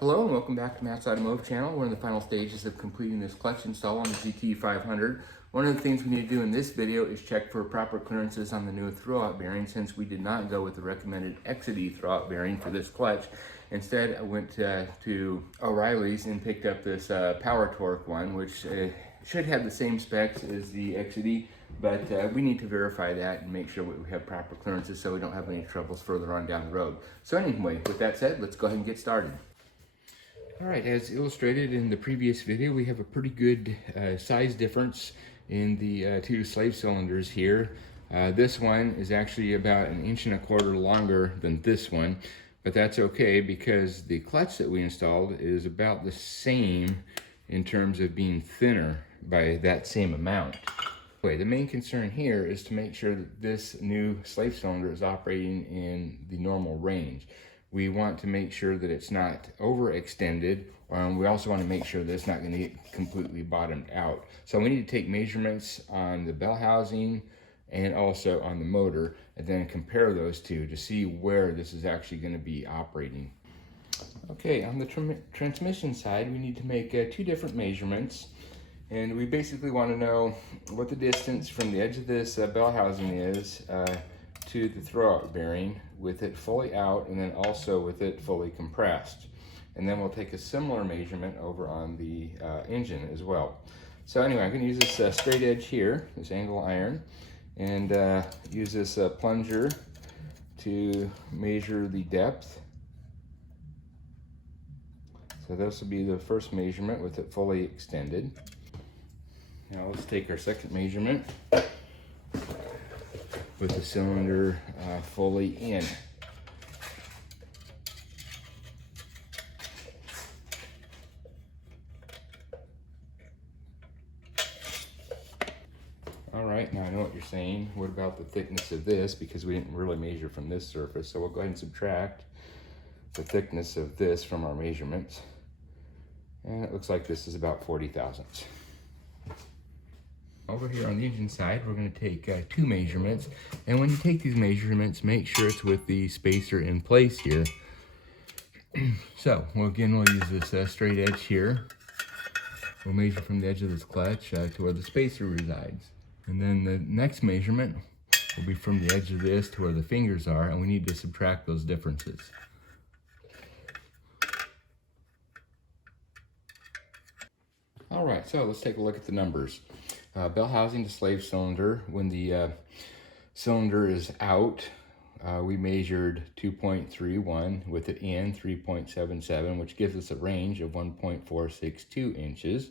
Hello and welcome back to Matt's Automotive Channel. We're in the final stages of completing this clutch install on the GT500. One of the things we need to do in this video is check for proper clearances on the new throwout bearing, since we did not go with the recommended XD throwout bearing for this clutch. Instead, I went to O'Reilly's and picked up this Power Torque one, which should have the same specs as the XD, but we need to verify that and make sure we have proper clearances so we don't have any troubles further on down the road. So anyway, with that said, let's go ahead and get started. All right, as illustrated in the previous video, we have a pretty good size difference in the two slave cylinders here. This one is actually about 1.25 inches longer than this one, but that's okay because the clutch that we installed is about the same in terms of being thinner by that same amount. Anyway, the main concern here is to make sure that this new slave cylinder is operating in the normal range. We want to make sure that it's not overextended. We also want to make sure that it's not going to get completely bottomed out. So we need to take measurements on the bell housing and also on the motor, and then compare those two to see where this is actually going to be operating. Okay, on the transmission side, we need to make two different measurements. And we basically want to know what the distance from the edge of this bell housing is to the throwout bearing with it fully out, and then also with it fully compressed. And then we'll take a similar measurement over on the engine as well. So anyway, I'm going to use this straight edge here, this angle iron, and use this plunger to measure the depth. So this will be the first measurement with it fully extended. Now let's take our second measurement with the cylinder fully in. All right, now I know what you're saying. What about the thickness of this? Because we didn't really measure from this surface, so we'll go ahead and subtract the thickness of this from our measurements. And it looks like this is about 40 thousandths. Over here on the engine side, we're going to take two measurements. And when you take these measurements, make sure it's with the spacer in place here. So, we'll use this straight edge here. We'll measure from the edge of this clutch to where the spacer resides. And then the next measurement will be from the edge of this to where the fingers are, and we need to subtract those differences. All right, so let's take a look at the numbers. Bell housing to slave cylinder, when the cylinder is out, we measured 2.31, with it in 3.77, which gives us a range of 1.462 inches.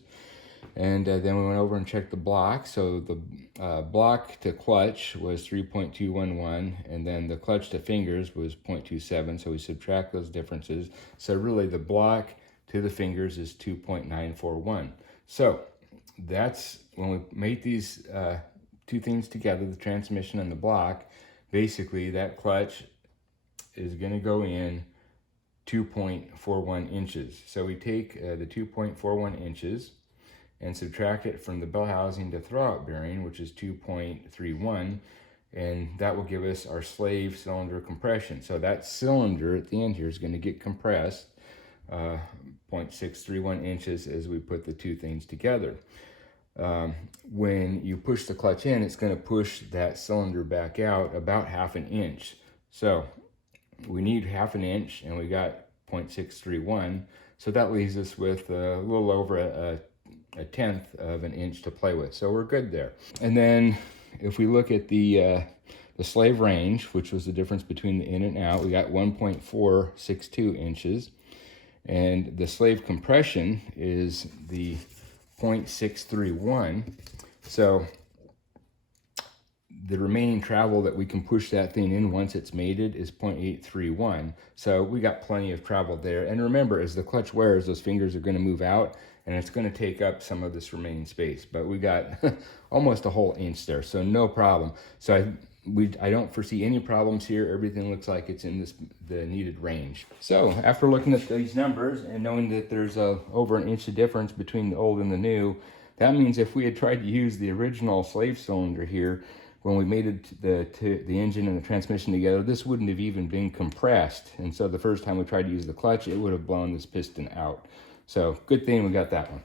And then we went over and checked the block. So the block to clutch was 3.211, and then the clutch to fingers was 0.27, so we subtract those differences. So really the block to the fingers is 2.941. So that's when we made these two things together, the transmission and the block. Basically, that clutch is going to go in 2.41 inches. So we take the 2.41 inches and subtract it from the bell housing to throwout bearing, which is 2.31, and that will give us our slave cylinder compression. So that cylinder at the end here is going to get compressed 0.631 inches as we put the two things together. When you push the clutch in, it's going to push that cylinder back out about 1/2 inch. So we need 1/2 inch, and we got 0.631. So that leaves us with a little over a 1/10 of an inch to play with. So we're good there. And then if we look at the slave range, which was the difference between the in and out, we got 1.462 inches. And the slave compression is the 0.631. So the remaining travel that we can push that thing in once it's mated is 0.831. So we got plenty of travel there. And remember, as the clutch wears, those fingers are going to move out, and it's going to take up some of this remaining space. But we got almost a whole inch there, so no problem. So I don't foresee any problems here. Everything looks like it's in the needed range. So after looking at these numbers and knowing that there's over 1 inch of difference between the old and the new, that means if we had tried to use the original slave cylinder here, when we made the engine and the transmission together, this wouldn't have even been compressed. And so the first time we tried to use the clutch, it would have blown this piston out. So good thing we got that one.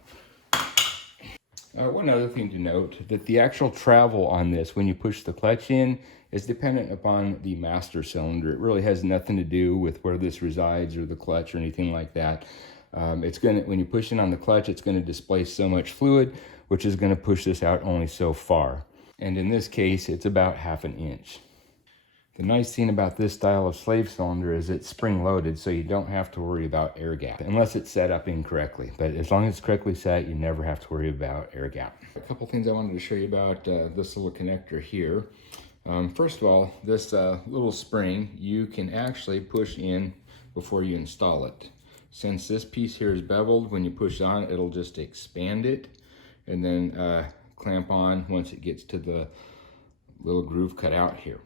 One other thing to note, that the actual travel on this, when you push the clutch in, is dependent upon the master cylinder. It really has nothing to do with where this resides or the clutch or anything like that. When you push in on the clutch, it's gonna displace so much fluid, which is gonna push this out only so far. And in this case, it's about 1/2 inch. The nice thing about this style of slave cylinder is it's spring-loaded, so you don't have to worry about air gap, unless it's set up incorrectly. But as long as it's correctly set, you never have to worry about air gap. A couple things I wanted to show you about this little connector here. First of all, this little spring, you can actually push in before you install it. Since this piece here is beveled, when you push on, it'll just expand it, and then clamp on once it gets to the little groove cut out here.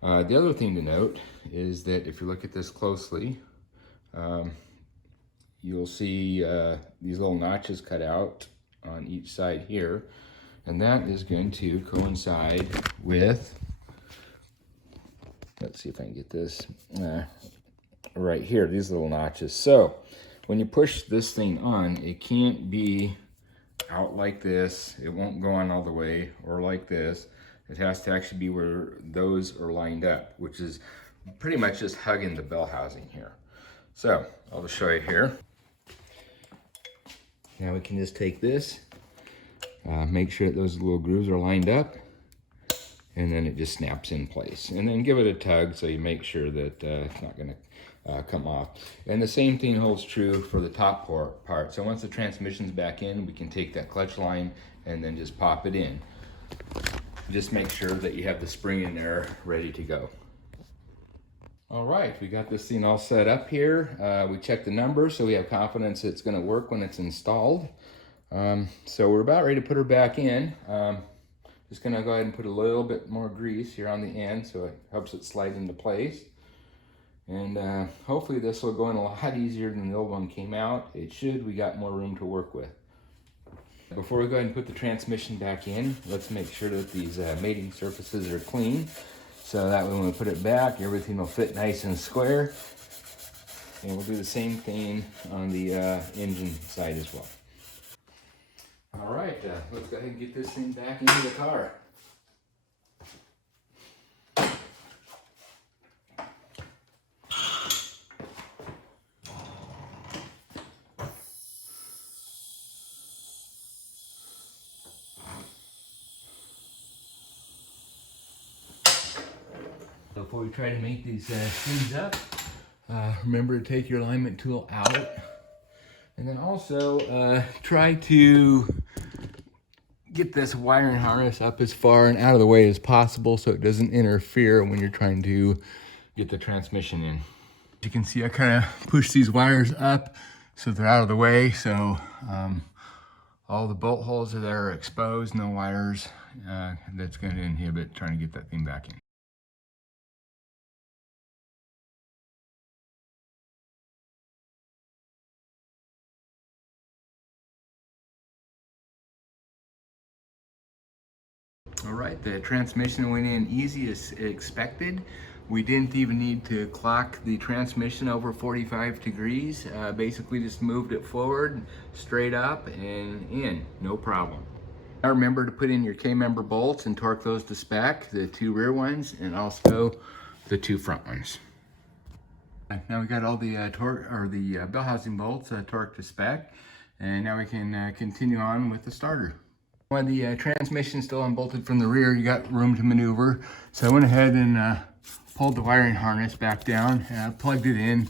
The other thing to note is that if you look at this closely, you'll see these little notches cut out on each side here, and that is going to coincide with, let's see if I can get this right here, these little notches. So when you push this thing on, it can't be out like this, it won't go on all the way, or like this. It has to actually be where those are lined up, which is pretty much just hugging the bell housing here. So I'll just show you here. Now we can just take this, make sure that those little grooves are lined up, and then it just snaps in place. And then give it a tug so you make sure that it's not gonna come off. And the same thing holds true for the top part. So once the transmission's back in, we can take that clutch line and then just pop it in. Just make sure that you have the spring in there ready to go. All right, we got this thing all set up here. We checked the numbers, so we have confidence it's gonna work when it's installed. So we're about ready to put her back in. Just gonna go ahead and put a little bit more grease here on the end so it helps it slide into place. And hopefully this will go in a lot easier than the old one came out. It should. We got more room to work with. Before we go ahead and put the transmission back in, let's make sure that these mating surfaces are clean. So that way when we put it back, everything will fit nice and square. And we'll do the same thing on the engine side as well. All right, let's go ahead and get this thing back into the car. Before we try to make these things up, remember to take your alignment tool out, and then also try to get this wiring harness up as far and out of the way as possible so it doesn't interfere when you're trying to get the transmission in. As you can see, I kind of push these wires up so they're out of the way, so all the bolt holes that are exposed, no wires that's going to inhibit trying to get that thing back in. All right, the transmission went in easy as expected. We didn't even need to clock the transmission over 45 degrees. Basically just moved it forward, straight up and in, no problem. Now remember to put in your K-member bolts and torque those to spec, the 2 rear ones and also the 2 front ones. Now we got all the bell housing bolts torqued to spec, and now we can continue on with the starter. When the transmission's still unbolted from the rear, you got room to maneuver. So I went ahead and pulled the wiring harness back down and I plugged it in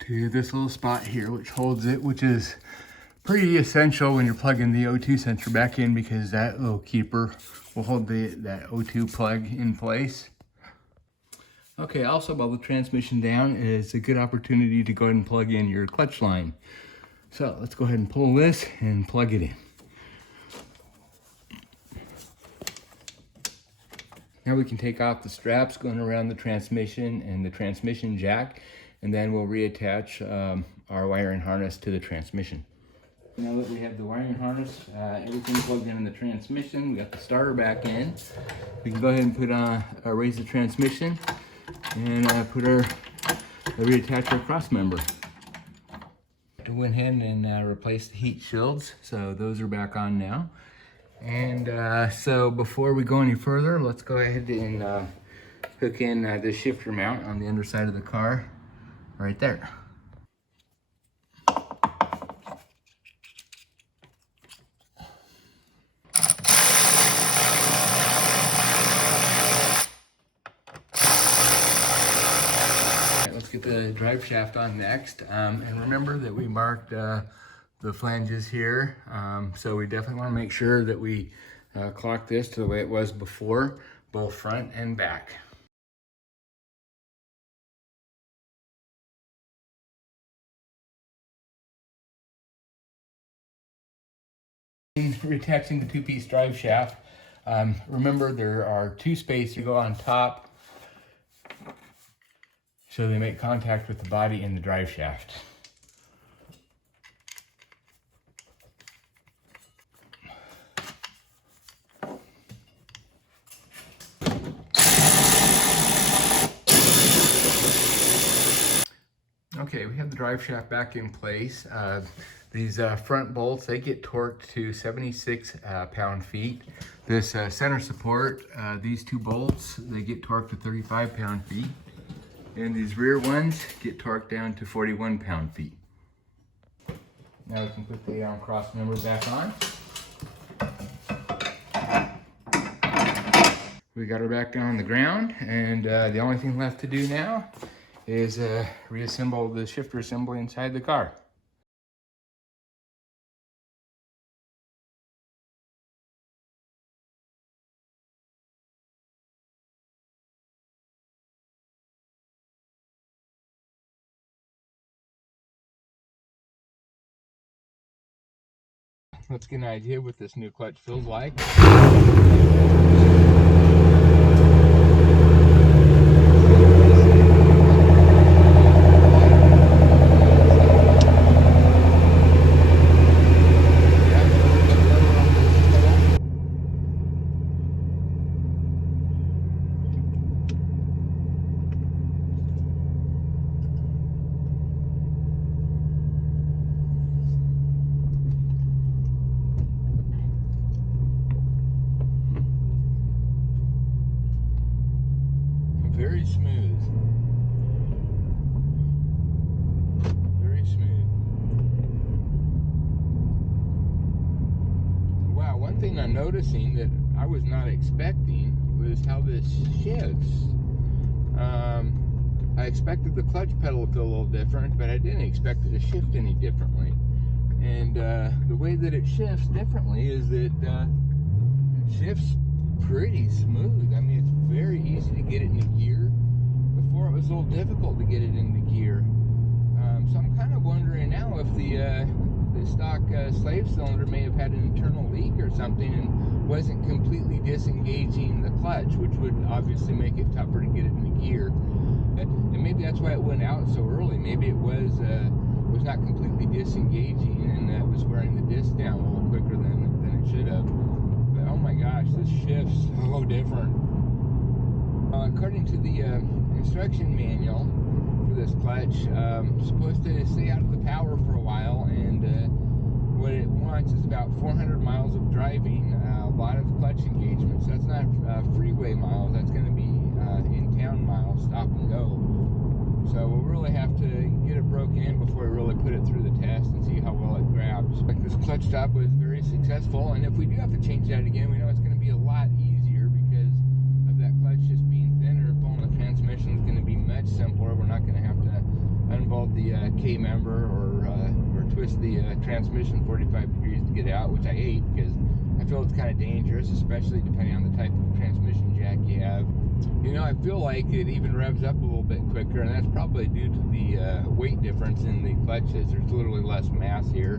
to this little spot here, which holds it, which is pretty essential when you're plugging the O2 sensor back in, because that little keeper will hold that O2 plug in place. Okay, also while the transmission down, is a good opportunity to go ahead and plug in your clutch line. So let's go ahead and pull this and plug it in. Now we can take off the straps going around the transmission and the transmission jack, and then we'll reattach our wiring harness to the transmission. Now that we have the wiring harness, everything plugged in the transmission, we got the starter back in. We can go ahead and put raise the transmission and reattach our cross member. I went ahead and replaced the heat shields, so those are back on now. And so before we go any further, let's go ahead and hook in the shifter mount on the underside of the car, right there. Let's get the drive shaft on next. And remember that we marked the flanges here. So we definitely want to make sure that we clock this to the way it was before, both front and back. Reattaching the two-piece drive shaft. Remember there are two spacers to go on top, so they make contact with the body and the drive shaft. Okay, we have the drive shaft back in place. These front bolts, they get torqued to 76 pound-feet. This center support, these two bolts, they get torqued to 35 pound-feet. And these rear ones get torqued down to 41 pound-feet. Now we can put the cross member back on. We got her back down on the ground, and the only thing left to do now is reassemble the shifter assembly inside the car. Let's get an idea what this new clutch feels like. Very smooth. Very smooth. Wow, one thing I'm noticing that I was not expecting was how this shifts. I expected the clutch pedal to feel a little different, but I didn't expect it to shift any differently. And the way that it shifts differently is that it shifts pretty smooth. I mean, it's very easy to get it into gear. Before it was a little difficult to get it into gear. So I'm kind of wondering now if the stock slave cylinder may have had an internal leak or something and wasn't completely disengaging the clutch, which would obviously make it tougher to get it into gear. And maybe that's why it went out so early. Maybe it was not completely disengaging and it was wearing the disc down a little quicker than it should have. But oh my gosh, this shifts so different. According to the instruction manual for this clutch, it's supposed to stay out of the power for a while, and what it wants is about 400 miles of driving, a lot of clutch engagements. That's not freeway miles, that's going to be in-town miles, stop and go. So we'll really have to get it broken in before we really put it through the test and see how well it grabs. Like this clutch stop was very successful, and if we do have to change that again, we know it's going to be a lot easier because of that clutch just being thinner. Pulling the transmission is going to be much simpler. We're not going to have to unbolt the K member or twist the transmission 45 degrees to get out, which I hate because I feel it's kind of dangerous, especially depending on the type of transmission jack you have. You know, I feel like it even revs up a little bit quicker, and that's probably due to the weight difference in the clutches. There's literally less mass here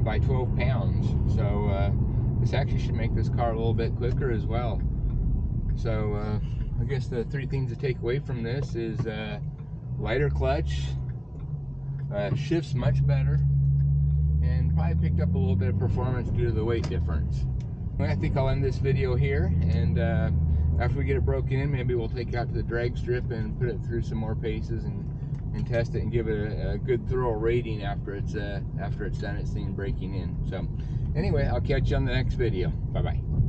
by 12 pounds. So this actually should make this car a little bit quicker as well. So I guess the three things to take away from this is lighter clutch, shifts much better, and probably picked up a little bit of performance due to the weight difference. I think I'll end this video here, and after we get it broken in, maybe we'll take it out to the drag strip and put it through some more paces and test it and give it a good thorough rating after it's done its thing breaking in. So anyway, I'll catch you on the next video. Bye bye.